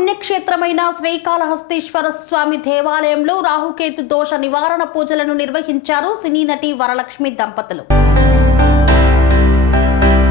పుణ్యక్షేత్రమైన శ్రీకాళహస్తీశ్వర స్వామి దేవాలయంలో రాహుకేతు దోష నివారణ పూజలను నిర్వహించారు సినీ నటి వరలక్ష్మి దంపతులు.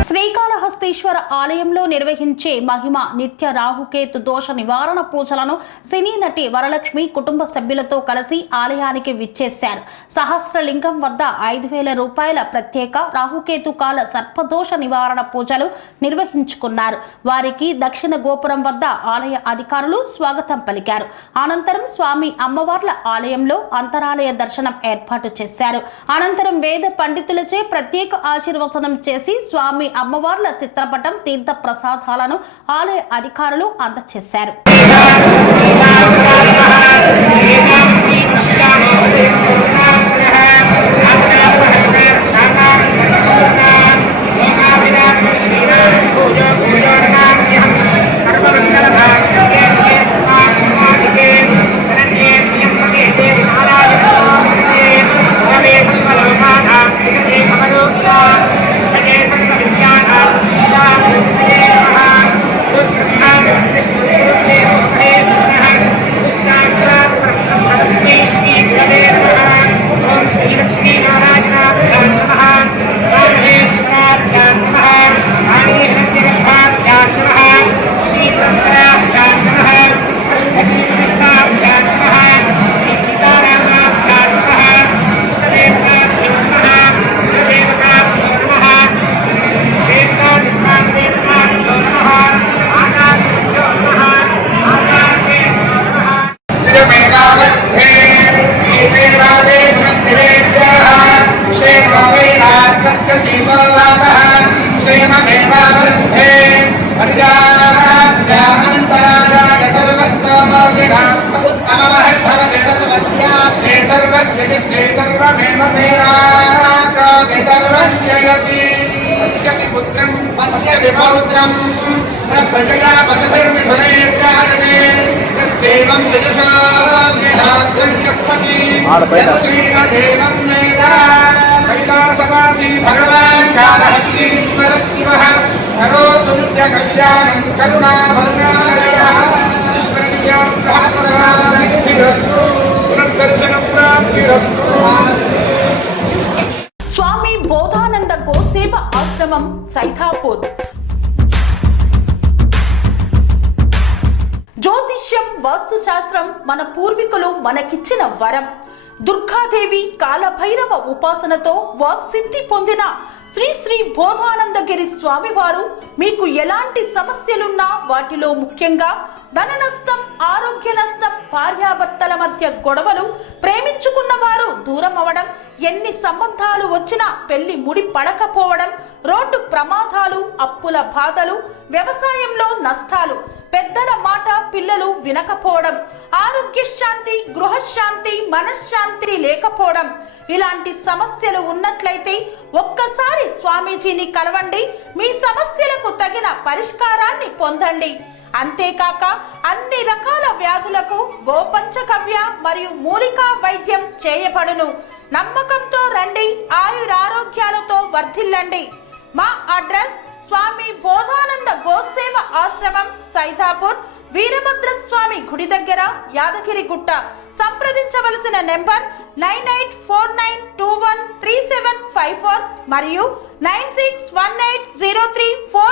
శ్రీకాళహస్తీశ్వర ఆలయంలో నిర్వహించే మహిమ నిత్య రాహుకేతు దోష నివారణ పూజలను సినీ నటి వరలక్ష్మి కుటుంబ సభ్యులతో కలిసి ఆలయానికి విచ్చేశారు. సహస్రలింగం వద్ద 5,000 రూపాయల ప్రత్యేక రాహుకేతు కాల సర్పదోష నివారణ పూజలు నిర్వహించుకున్నారు. వారికి దక్షిణ గోపురం వద్ద ఆలయ అధికారులు స్వాగతం పలికారు. అనంతరం స్వామి అమ్మవార్ల ఆలయంలో అంతరాలయ దర్శనం ఏర్పాటు చేశారు. అనంతరం వేద పండితులచే ప్రత్యేక ఆశీర్వచనం చేసి స్వామి అమ్మవార్ల చిత్రపటం తీర్థ ప్రసాదాలను ఆలయ అధికారులు అందజేశారు. प्रजया पशुभिर्मिथुनैर्जायते तस्यैवं विदुषा गृहाद्रन्यपति श्रीमदेवं वेदा कैलासवासी भगवान् कालहस्तीश्वर शिवः करोतु नित्यकल्याणं करुणाभर्णालयः ईश्वरज्ञानप्रसादसिद्धिरस्तु पुनर्दर्शनप्राप्तिरस्तु. స్వామి బోధానంద గోసేవ ఆశ్రమం సైథాపూర్. జ్యోతిష్యం, వాస్తుశాస్త్రం మన పూర్వీకులు మనకిచ్చిన వరం. దుర్గాదేవి, కాలభైరవ ఉపాసనతో వాక్సిద్ధి పొందిన శ్రీ శ్రీ బోధానందగిరి స్వామివారు మీకు ఎలాంటి సమస్యలున్నా, వాటిలో ముఖ్యంగా ధన నష్టం, ఆరోగ్య నష్టం, భార్యాభర్తల మధ్య గొడవలు, ప్రేమించుకున్న వారు దూరం అవడం, ఎన్ని సంబంధాలు వచ్చినా పెళ్లి ముడి పడకపోవడం, రోడ్డు ప్రమాదాలు, అప్పుల బాధలు, వ్యవసాయంలో నష్టాలు, పెద్దల మాట పిల్లలు వినకపోవడం, ఆరోగ్య శాంతి, గృహశాంతి, మనశ్శాంతి లేకపోవడం, ఇలాంటి సమస్యలు ఉన్నట్లయితే ఒక్కసారి స్వామీజీని కలవండి. మీ సమస్యలకు తగిన పరిష్కారాన్ని పొందండి. అంతేకాక అన్ని రకాల వ్యాధులకు గోపంచకవ్య మరియు మూలికా వైద్యం చేయబడును. నమ్మకంతో రండి, ఆయురారోగ్యాలతో వర్ధిల్లండి. మా అడ్రస్ స్వామి బోధానంద గోసేవ ఆశ్రమం సైథాపూర్, వీరభద్రస్వామి గుడి దగ్గర, యాదగిరిగుట్ట. సంప్రదించవలసిన నెంబర్ 9849213754 మరియు 961803